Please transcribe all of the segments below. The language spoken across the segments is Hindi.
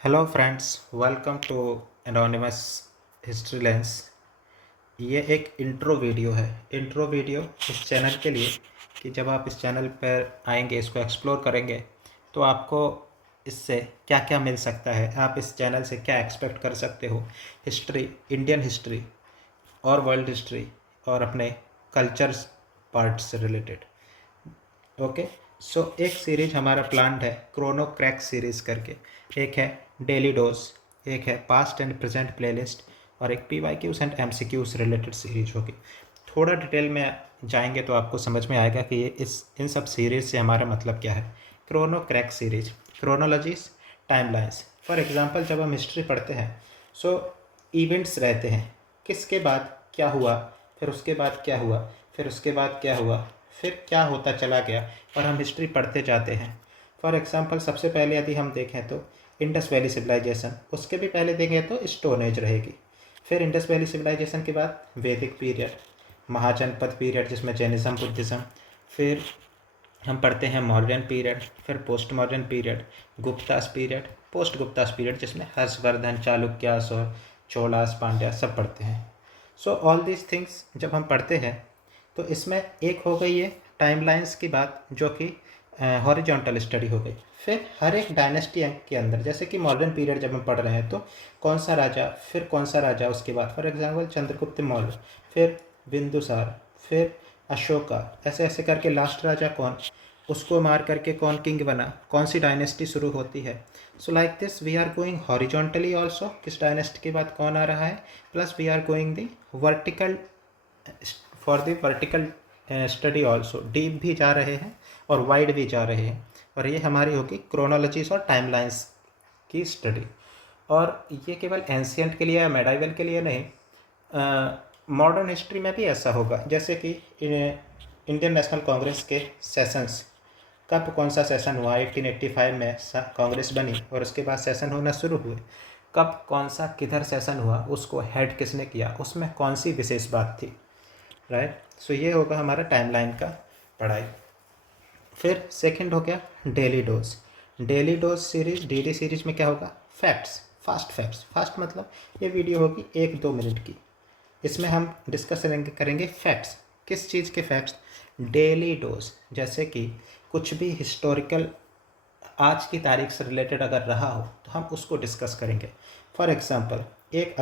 Hello friends, welcome to anonymous history lens. ये एक इंट्रो वीडियो है। इंट्रो वीडियो इस चैनल के लिए कि जब आप इस चैनल पर आएंगे, इसको एक्सप्लोर करेंगे तो आपको इससे क्या क्या मिल सकता है, आप इस चैनल से क्या एक्सपेक्ट कर सकते हो। हिस्ट्री, इंडियन हिस्ट्री और वर्ल्ड हिस्ट्री और अपने कल्चर्स पार्ट से रिलेटेड। ओके, सो एक सीरीज हमारा प्लान्ड है क्रोनो क्रैक सीरीज करके। एक है डेली डोज, एक है पास्ट एंड प्रेजेंट प्लेलिस्ट और एक PYQs and MCQs related series होगी। थोड़ा डिटेल में जाएंगे तो आपको समझ में आएगा कि ये इन सब सीरीज से हमारा मतलब क्या है। Chrono crack series, chronologies, timelines. For example जब हम हिस्ट्री पढ़ते हैं सो इवेंट्स रहते हैं, किसके बाद क्या हुआ, फिर उसके बाद क्या हुआ, फिर उसके बाद क्या हुआ, फिर क्या होता चला गया, और हम हिस्ट्री पढ़ते जाते हैं। फॉर एग्जांपल सबसे पहले यदि हम देखें तो इंडस वैली सिविलाइजेशन, उसके भी पहले देखें तो स्टोन एज रहेगी। फिर इंडस वैली सिविलाइजेशन के बाद वैदिक पीरियड, महाजनपद पीरियड जिसमें जैनिज़्म बुद्धिज़्म। फिर हम पढ़ते हैं मॉडर्न पीरियड, फिर post modern period, Guptas period, post Guptas period जिसमें हर्षवर्धन, चालुक्यास और चोलास, पांड्या सब पढ़ते हैं। सो ऑल दीज थिंग्स जब हम पढ़ते हैं तो इसमें एक हो गई है टाइमलाइंस की बात, जो कि हॉरिजॉन्टल स्टडी हो गई। फिर हर एक डायनेस्टी के अंदर, जैसे कि मॉडर्न पीरियड जब हम पढ़ रहे हैं तो कौन सा राजा, फिर कौन सा राजा उसके बाद, फॉर एग्जांपल चंद्रगुप्त मौर्य, फिर बिंदुसार, फिर अशोका, ऐसे ऐसे करके लास्ट राजा कौन, उसको मार करके कौन किंग बना, कौन सी डायनेस्टी शुरू होती है। So like this we are going horizontally also, किस डायनेस्टी के बाद कौन आ रहा है, plus we are going the vertical, for the vertical study also, deep भी जा रहे हैं और वाइड भी जा रहे हैं। और ये हमारी होगी क्रोनोलॉजीज और टाइमलाइंस की स्टडी। और ये केवल एंशियंट के लिए या मेडाइवल के लिए नहीं, मॉडर्न हिस्ट्री में भी ऐसा होगा। जैसे कि इंडियन नेशनल कांग्रेस के सेशंस, कब कौन सा सेशन हुआ, 1885 में कांग्रेस बनी और उसके बाद सेशन होना शुरू हुए, कब कौन सा किधर सेशन हुआ, उसको हेड किसने किया, उसमें कौन सी विशेष बात थी, राइट। सो ये होगा हमारा टाइमलाइन का पढ़ाई। फिर सेकंड हो गया daily dose. Daily dose series, DD series में क्या होगा, फैक्ट्स, फास्ट फैक्ट्स। फास्ट मतलब ये वीडियो होगी 1-2 मिनट की, इसमें हम डिस्कस करेंगे फैक्ट्स। किस चीज़ के फैक्ट्स, डेली डोज। जैसे कि कुछ भी हिस्टोरिकल आज की तारीख से रिलेटेड अगर रहा हो तो हम उसको डिस्कस करेंगे। फॉर एग्जांपल 1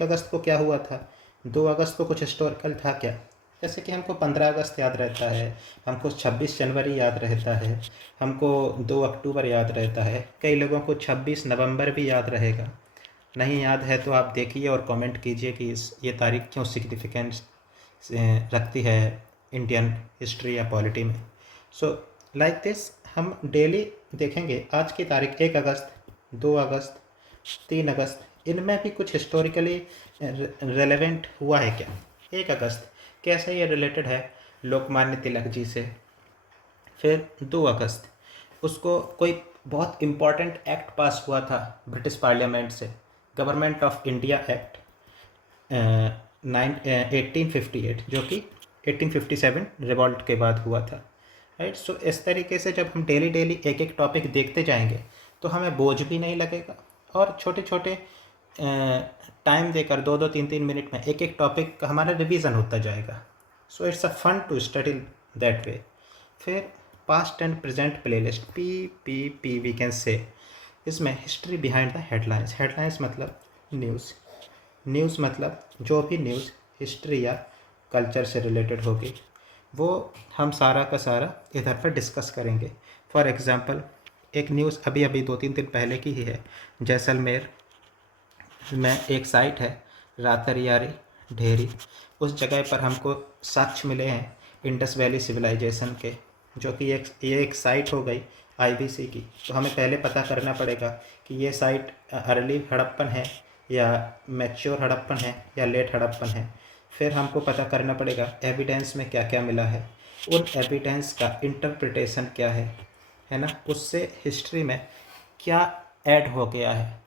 अगस्त को क्या हुआ था, 2 अगस्त को कुछ हिस्टोरिकल था क्या। जैसे कि हमको 15 अगस्त याद रहता है, हमको 26 जनवरी याद रहता है, हमको 2 अक्टूबर याद रहता है, कई लोगों को 26 नवंबर भी याद रहेगा। नहीं याद है तो आप देखिए और कमेंट कीजिए कि ये तारीख क्यों सिग्निफिकेंस रखती है इंडियन हिस्ट्री या पॉलिटी में। सो लाइक दिस हम डेली देखेंगे आज की तारीख 1 अगस्त, 2 अगस्त, 3 अगस्त, इनमें भी कुछ हिस्टोरिकली रेलेवेंट हुआ है क्या। 1 अगस्त कैसे ये रिलेटेड है लोकमान्य तिलक जी से। फिर 2 अगस्त उसको कोई बहुत इम्पॉर्टेंट एक्ट पास हुआ था ब्रिटिश पार्लियामेंट से, गवर्नमेंट ऑफ इंडिया एक्ट 1858, जो कि 1857 रिवॉल्ट के बाद हुआ था, राइट। सो इस तरीके से जब हम डेली डेली एक एक टॉपिक देखते जाएंगे तो हमें बोझ भी नहीं लगेगा, और छोटे छोटे टाइम देकर 2-2, 3-3 मिनट में एक एक टॉपिक का हमारा रिवीजन होता जाएगा। So it's a fun to study that way. फिर past and present playlist, PPP we can say. इसमें history behind the headlines. Headlines मतलब न्यूज़, न्यूज़ मतलब जो भी न्यूज़ हिस्ट्री या कल्चर से रिलेटेड होगी वो हम सारा का सारा इधर पर डिस्कस करेंगे। फॉर एग्ज़ाम्पल एक न्यूज़ अभी अभी 2-3 दिन पहले की ही है, जैसलमेर में एक साइट है रातरियारी ढेरी, उस जगह पर हमको साक्ष्य मिले हैं इंडस वैली सिविलाइजेशन के, जो कि ये एक साइट हो गई IBC की। तो हमें पहले पता करना पड़ेगा कि ये साइट अर्ली हड़प्पन है या मैच्योर हड़प्पन है या लेट हड़प्पन है। फिर हमको पता करना पड़ेगा एविडेंस में क्या क्या मिला है, उन एविडेंस का इंटरप्रिटेशन क्या है ना, उससे हिस्ट्री में क्या ऐड हो गया है,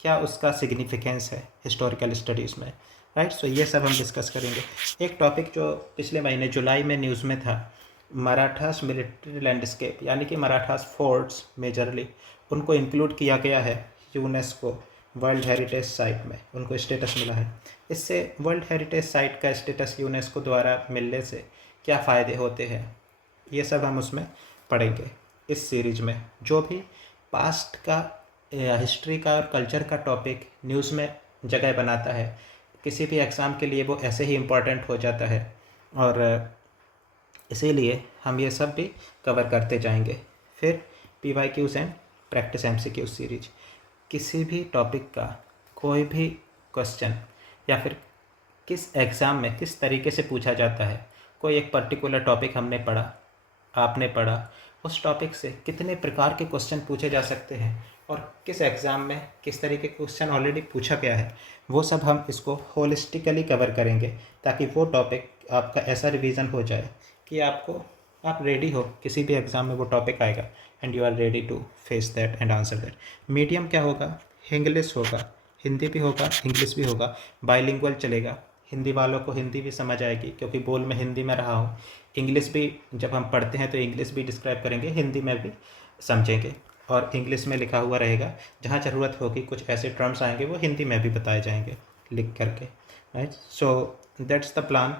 क्या उसका सिग्निफिकेंस है हिस्टोरिकल स्टडीज़ में, राइट। सो ये सब हम डिस्कस करेंगे। एक टॉपिक जो पिछले महीने जुलाई में न्यूज़ में था मराठास मिलिट्री लैंडस्केप यानी कि मराठास फोर्ट्स मेजरली उनको इंक्लूड किया गया है यूनेस्को वर्ल्ड हेरिटेज साइट में, उनको स्टेटस मिला है। इससे वर्ल्ड हेरिटेज साइट का स्टेटस यूनेस्को द्वारा मिलने से क्या फ़ायदे होते हैं, ये सब हम उसमें पढ़ेंगे इस सीरीज में। जो भी पास्ट का हिस्ट्री का और कल्चर का टॉपिक न्यूज़ में जगह बनाता है, किसी भी एग्ज़ाम के लिए वो ऐसे ही इम्पोर्टेंट हो जाता है, और इसीलिए हम ये सब भी कवर करते जाएंगे। फिर PYQs and practice MCQ series, किसी भी टॉपिक का कोई भी क्वेश्चन या फिर किस एग्ज़ाम में किस तरीके से पूछा जाता है, कोई एक पर्टिकुलर टॉपिक हमने पढ़ा, आपने पढ़ा, उस टॉपिक से कितने प्रकार के क्वेश्चन पूछे जा सकते हैं और किस एग्ज़ाम में किस तरीके के क्वेश्चन ऑलरेडी पूछा गया है, वो सब हम इसको होलिस्टिकली कवर करेंगे, ताकि वो टॉपिक आपका ऐसा रिवीजन हो जाए कि आप रेडी हो, किसी भी एग्ज़ाम में वो टॉपिक आएगा and you are ready to face that and answer that. Medium क्या होगा, इंग्लिश होगा, हिंदी भी होगा, इंग्लिश भी होगा, बाइलिंगुअल चलेगा। हिंदी वालों को हिंदी भी समझ आएगी क्योंकि बोल मैं हिंदी में रहा हूँ। इंग्लिश भी जब हम पढ़ते हैं तो इंग्लिश भी डिस्क्राइब करेंगे, हिंदी में भी समझेंगे, और इंग्लिश में लिखा हुआ रहेगा। जहाँ ज़रूरत होगी कुछ ऐसे टर्म्स आएंगे वो हिंदी में भी बताए जाएंगे लिख करके, right. So that's the plan,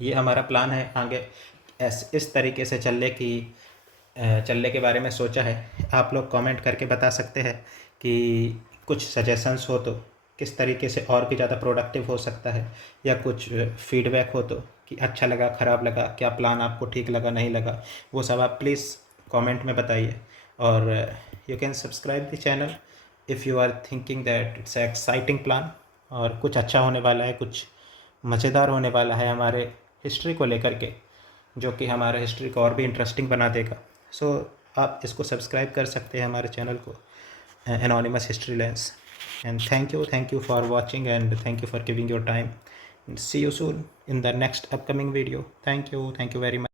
ये हमारा प्लान है आगे इस तरीके से चलने के बारे में सोचा है। आप लोग कमेंट करके बता सकते हैं कि कुछ सजेशंस हो तो किस तरीके से और भी ज़्यादा प्रोडक्टिव हो सकता है, या कुछ फीडबैक हो तो कि अच्छा लगा, ख़राब लगा, क्या प्लान आपको ठीक लगा, नहीं लगा, वो सब आप प्लीज़ कमेंट में बताइए। और you can subscribe the channel if you are thinking that it's exciting plan, और कुछ अच्छा होने वाला है, कुछ मज़ेदार होने वाला है हमारे हिस्ट्री को लेकर के, जो कि हमारे हिस्ट्री को और भी इंटरेस्टिंग बना देगा। सो आप इसको सब्सक्राइब कर सकते हैं हमारे चैनल को, anonymous history lens. And thank you for watching and thank you for giving your time. See you soon in the next upcoming video. Thank you very much.